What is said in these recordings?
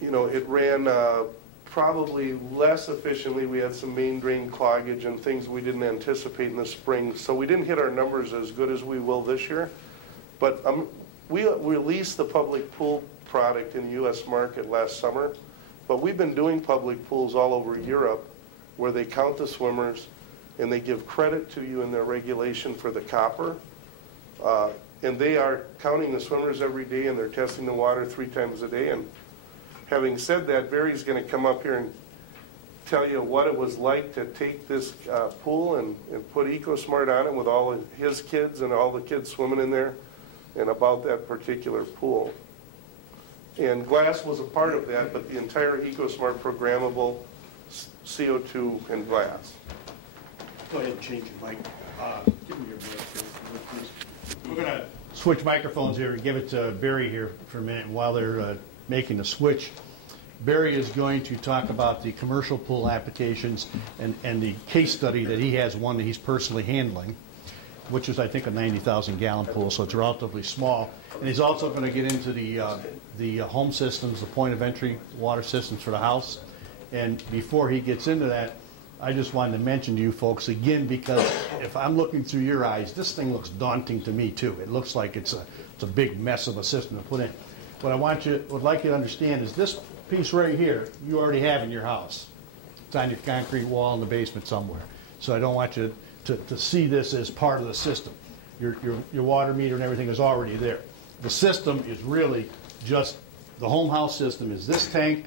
you know, it ran probably less efficiently. We had some main drain cloggage and things we didn't anticipate in the spring. So we didn't hit our numbers as good as we will this year. But we released the public pool product in the U.S. market last summer. But we've been doing public pools all over Europe where they count the swimmers and they give credit to you in their regulation for the copper. And they are counting the swimmers every day and they're testing the water 3 times a day. And having said that, Barry's going to come up here and tell you what it was like to take this pool and put EcoSmarte on it with all of his kids and all the kids swimming in there and about that particular pool. And glass was a part of that, but the entire EcoSmarte programmable, CO2 and glass. Go ahead and change your mic. Give me your mic here, please. We're going to switch microphones here and give it to Barry here for a minute. While they're making the switch, Barry is going to talk about the commercial pool applications and the case study that he has, one that he's personally handling, which is, I think, a 90,000 gallon pool, so it's relatively small. And he's also going to get into the home systems, the point of entry water systems for the house. And before he gets into that, I just wanted to mention to you folks again, because if I'm looking through your eyes, this thing looks daunting to me too. It looks like it's a big mess of a system to put in. What I would like you to understand is this piece right here, you already have in your house. It's on your concrete wall in the basement somewhere. So I don't want you to see this as part of the system. Your water meter and everything is already there. The system is really just, the home house system is this tank,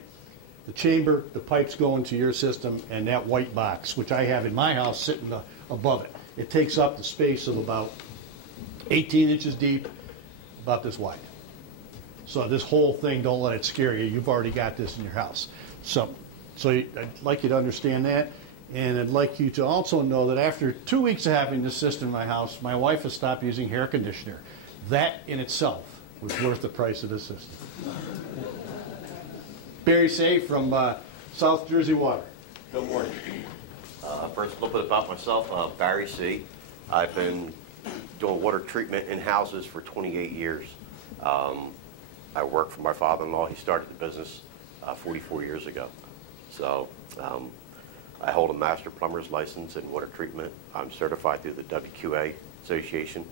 the chamber, the pipes go into your system, and that white box, which I have in my house sitting above it. It takes up the space of about 18 inches deep, about this wide. So this whole thing, don't let it scare you. You've already got this in your house. So I'd like you to understand that. And I'd like you to also know that after 2 weeks of having this system in my house, my wife has stopped using hair conditioner. That in itself was worth the price of this system. Barry Say from South Jersey Water. Good morning. First, a little bit about myself. Barry C. I've been doing water treatment in houses for 28 years. I work for my father-in-law. He started the business 44 years ago. So I hold a master plumber's license in water treatment. I'm certified through the WQA Association.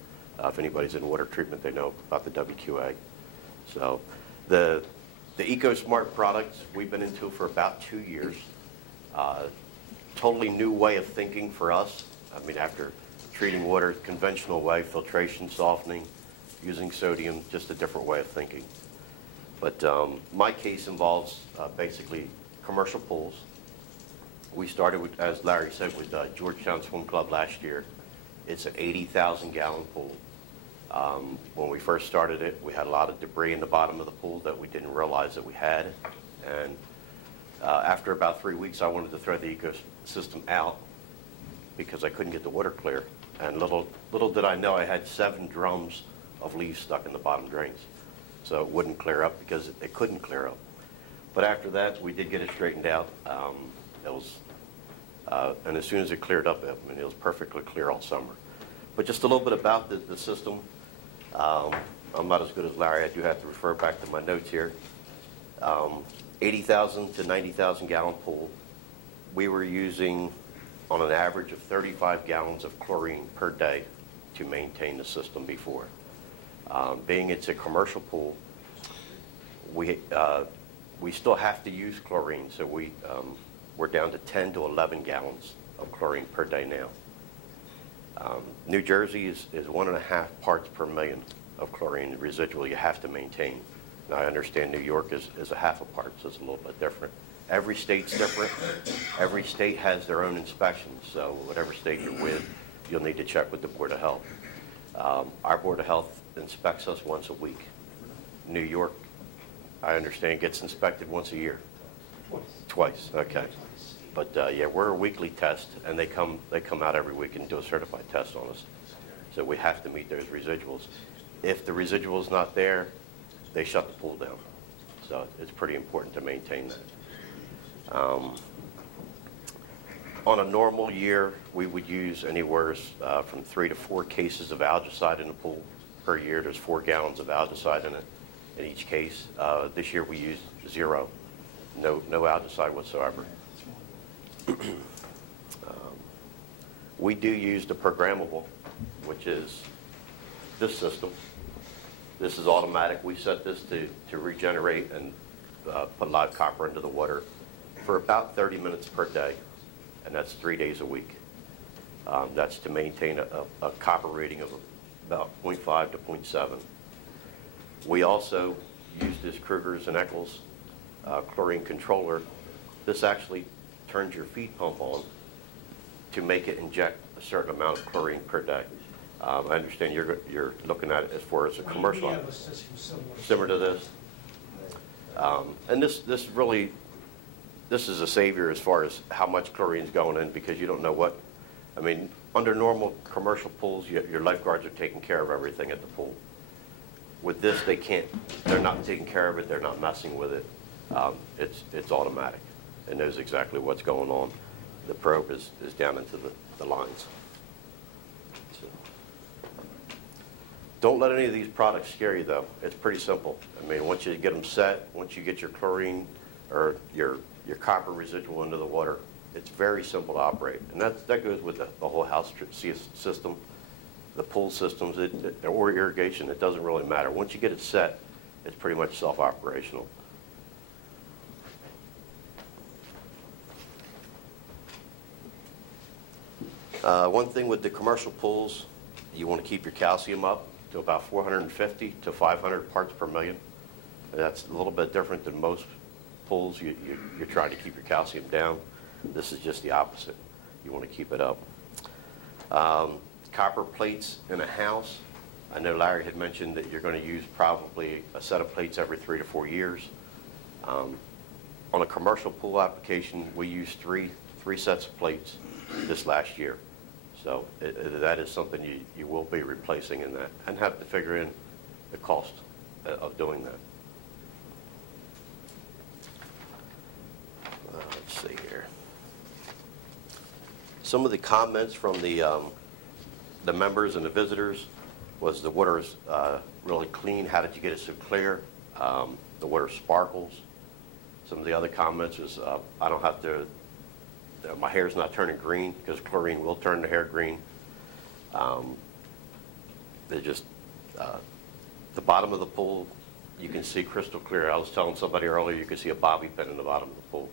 If anybody's in water treatment, they know about the WQA. So the EcoSmarte products, we've been into for about 2 years. Totally new way of thinking for us. I mean, after treating water conventional way, filtration, softening, using sodium, just a different way of thinking. But my case involves basically commercial pools. We started with, as Larry said, with Georgetown Swim Club last year. It's an 80,000 gallon pool. When we first started it, we had a lot of debris in the bottom of the pool that we didn't realize that we had. And after about 3 weeks, I wanted to throw the ecosystem out because I couldn't get the water clear. And little did I know I had 7 drums of leaves stuck in the bottom drains. So it wouldn't clear up because it couldn't clear up. But after that, we did get it straightened out. And as soon as it cleared up, I mean, it was perfectly clear all summer. But just a little bit about the system. I'm not as good as Larry. I do have to refer back to my notes here. 80,000 to 90,000 gallon pool. We were using on an average of 35 gallons of chlorine per day to maintain the system before. Being it's a commercial pool, we still have to use chlorine, so we're down to 10 to 11 gallons of chlorine per day now. New Jersey is 1.5 parts per million of chlorine residual you have to maintain. Now I understand New York is 1/2 part, so it's a little bit different. Every state's different. Every state has their own inspections, so whatever state you're with, you'll need to check with the Board of Health. Our Board of Health inspects us once a week. New York, I understand, gets inspected once a year. Twice, okay. But yeah, we're a weekly test, and they come out every week and do a certified test on us. So we have to meet those residuals. If the residual's not there, they shut the pool down. So it's pretty important to maintain that. On a normal year, we would use anywhere from 3 to 4 cases of algicide in the pool per year. There's 4 gallons of algicide in each case. This year we used 0. No algaecide whatsoever. We do use the programmable, which is this system. This is automatic. We set this to regenerate and put live copper into the water for about 30 minutes per day, and that's 3 days a week. That's to maintain a copper rating of about 0.5 to 0.7. We also use this Kruger's and Eccles chlorine controller. This actually turns your feed pump on to make it inject a certain amount of chlorine per day. I understand you're looking at it as far as a commercial. We have a system Similar to this. And this is a savior as far as how much chlorine is going in, because you don't know what, I mean, under normal commercial pools, your lifeguards are taking care of everything at the pool. With this, they can't, they're not taking care of it, they're not messing with it. It's automatic. It knows exactly what's going on. The probe is down into the lines. So. Don't let any of these products scare you, though. It's pretty simple. I mean, once you get them set, once you get your chlorine or your copper residual into the water, it's very simple to operate. And that goes with the whole house system, the pool systems, or irrigation. It doesn't really matter. Once you get it set, it's pretty much self-operational. One thing with the commercial pools, you want to keep your calcium up to about 450 to 500 parts per million. That's a little bit different than most pools. You're trying to keep your calcium down. This is just the opposite. You want to keep it up. Copper plates in a house. I know Larry had mentioned that you're going to use probably a set of plates every 3 to 4 years. On a commercial pool application, we used three sets of plates this last year. So that is something you will be replacing in that, and have to figure in the cost of doing that. Let's see here. Some of the comments from the members and the visitors was the water is really clean. How did you get it so clear? The water sparkles. Some of the other comments is I don't have to, my hair's not turning green, because chlorine will turn the hair green. They just, the bottom of the pool, you can see crystal clear. I was telling somebody earlier, you can see a bobby pin in the bottom of the pool,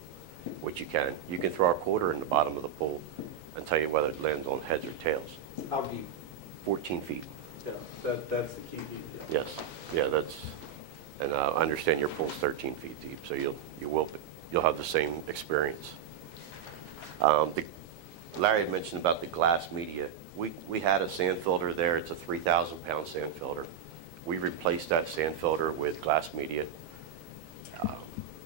which you can. You can throw a quarter in the bottom of the pool and tell you whether it lands on heads or tails. How deep? 14 feet. Yeah, that's the key detail. Yes, yeah, that's, and I understand your pool's 13 feet deep, so you'll have the same experience. Larry had mentioned about the glass media. We had a sand filter there. It's a 3,000-pound sand filter. We replaced that sand filter with glass media.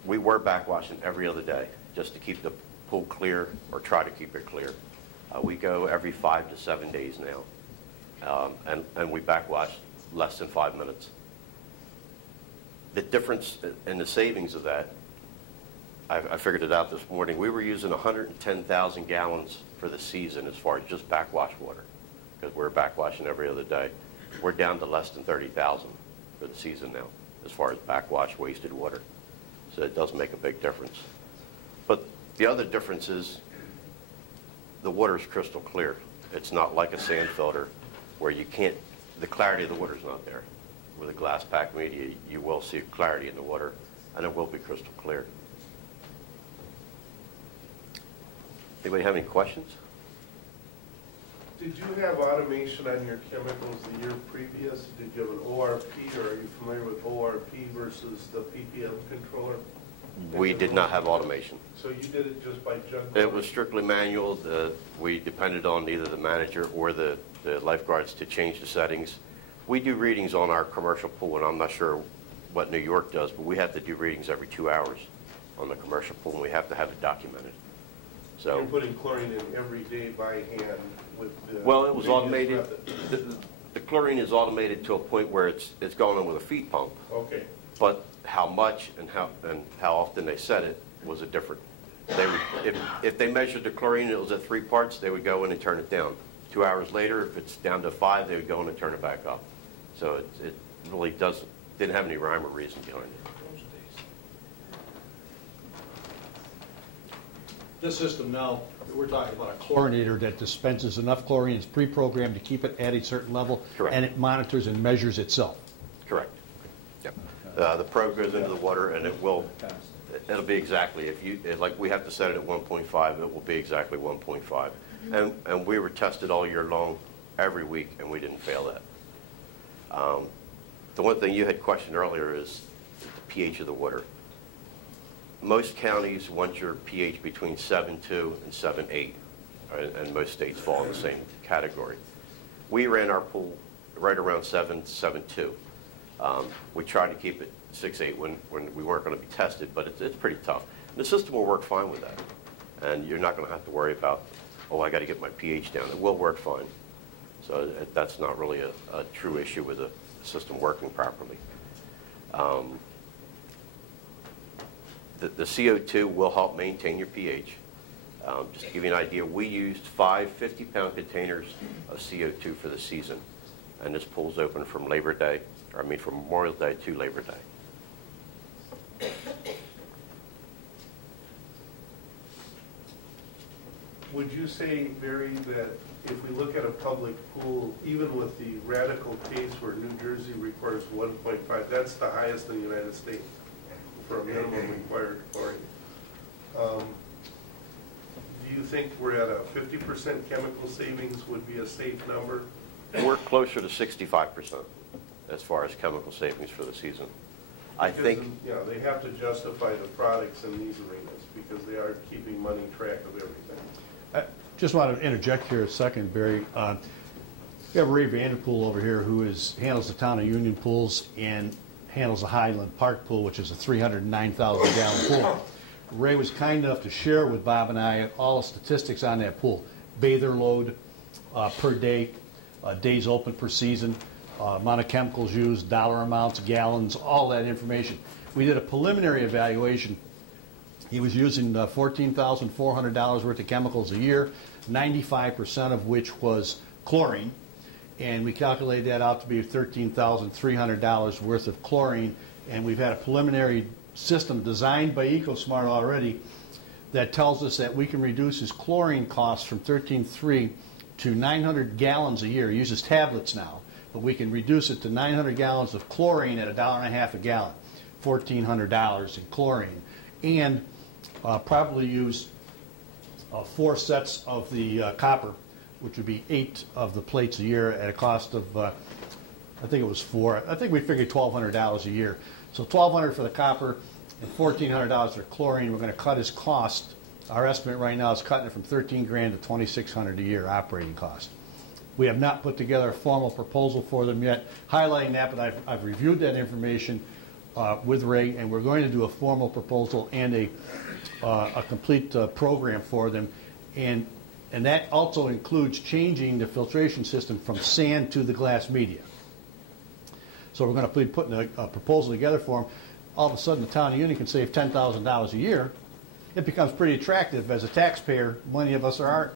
We were backwashing every other day just to keep the pool clear, or try to keep it clear. We go every 5 to 7 days now, and we backwash less than 5 minutes. The difference in the savings of that, I figured it out this morning. We were using 110,000 gallons for the season as far as just backwash water, because we're backwashing every other day. We're down to less than 30,000 for the season now as far as backwash wasted water. So it does make a big difference. But the other difference is the water is crystal clear. It's not like a sand filter where you can't, the clarity of the water is not there. With a glass pack media, you will see clarity in the water, and it will be crystal clear. Anybody have any questions? Did you have automation on your chemicals the year previous? Did you have an ORP, or are you familiar with ORP versus the PPM controller? We did not have automation. So you did it just by jug? It was strictly manual. We depended on either the manager or the lifeguards to change the settings. We do readings on our commercial pool, and I'm not sure what New York does, but we have to do readings every 2 hours on the commercial pool, and we have to have it documented. So you're putting chlorine in every day by hand with the... Well, it was automated. The chlorine is automated to a point where it's going in with a feed pump. Okay. But how much and how often they set it was a different. They would, if they measured the chlorine and it was at 3 parts, they would go in and turn it down. 2 hours later, if it's down to 5, they would go in and turn it back up. So it really didn't have any rhyme or reason behind it. This system now, we're talking about a chlorinator that dispenses enough chlorine, it's pre-programmed to keep it at a certain level. Correct. And it monitors and measures itself. Correct. Yep. The probe goes into the water, and it'll be exactly, like we have to set it at 1.5, it will be exactly 1.5. And we were tested all year long, every week, and we didn't fail that. The one thing you had questioned earlier is the pH of the water. Most counties want your pH between 7.2 and 7.8, and most states fall in the same category. We ran our pool right around 7.2. We tried to keep it 6.8 when we weren't going to be tested, but it's pretty tough. And the system will work fine with that. And you're not going to have to worry about, oh, I got to get my pH down. It will work fine. So that's not really a true issue with the system working properly. The CO2 will help maintain your pH. Just to give you an idea, we used 5 50-pound containers of CO2 for the season. And this pool's open from from Memorial Day to Labor Day. Would you say, Barry, that if we look at a public pool, even with the radical case where New Jersey requires 1.5, that's the highest in the United States for a minimum required chlorine. Do you think we're at a 50% chemical savings would be a safe number? We're closer to 65% as far as chemical savings for the season. I think. Yeah, they have to justify the products in these arenas because they are keeping money track of everything. I just want to interject here a second, Barry. We have Ray Vanderpool over here who handles the town of Union pools and handles the Highland Park pool, which is a 309,000-gallon pool. Ray was kind enough to share with Bob and I all the statistics on that pool. Bather load per day, days open per season, amount of chemicals used, dollar amounts, gallons, all that information. We did a preliminary evaluation. He was using $14,400 worth of chemicals a year, 95% of which was chlorine. And we calculated that out to be $13,300 worth of chlorine. And we've had a preliminary system designed by EcoSmarte already that tells us that we can reduce his chlorine costs from $13,300 to 900 gallons a year. He uses tablets now, but we can reduce it to 900 gallons of chlorine at $1.50 a gallon, $1,400 in chlorine. And probably use 4 sets of the copper, which would be 8 of the plates a year at a cost of, I think it was 4. I think we figured $1,200 a year. So $1,200 for the copper and $1,400 for chlorine. We're going to cut his cost. Our estimate right now is cutting it from $13,000 to $2,600 a year operating cost. We have not put together a formal proposal for them yet, highlighting that, but I've reviewed that information with Ray, and we're going to do a formal proposal and a complete program for them. And that also includes changing the filtration system from sand to the glass media. So we're going to be putting a proposal together for them. All of a sudden, the town of Union can save $10,000 a year. It becomes pretty attractive as a taxpayer. Many of us are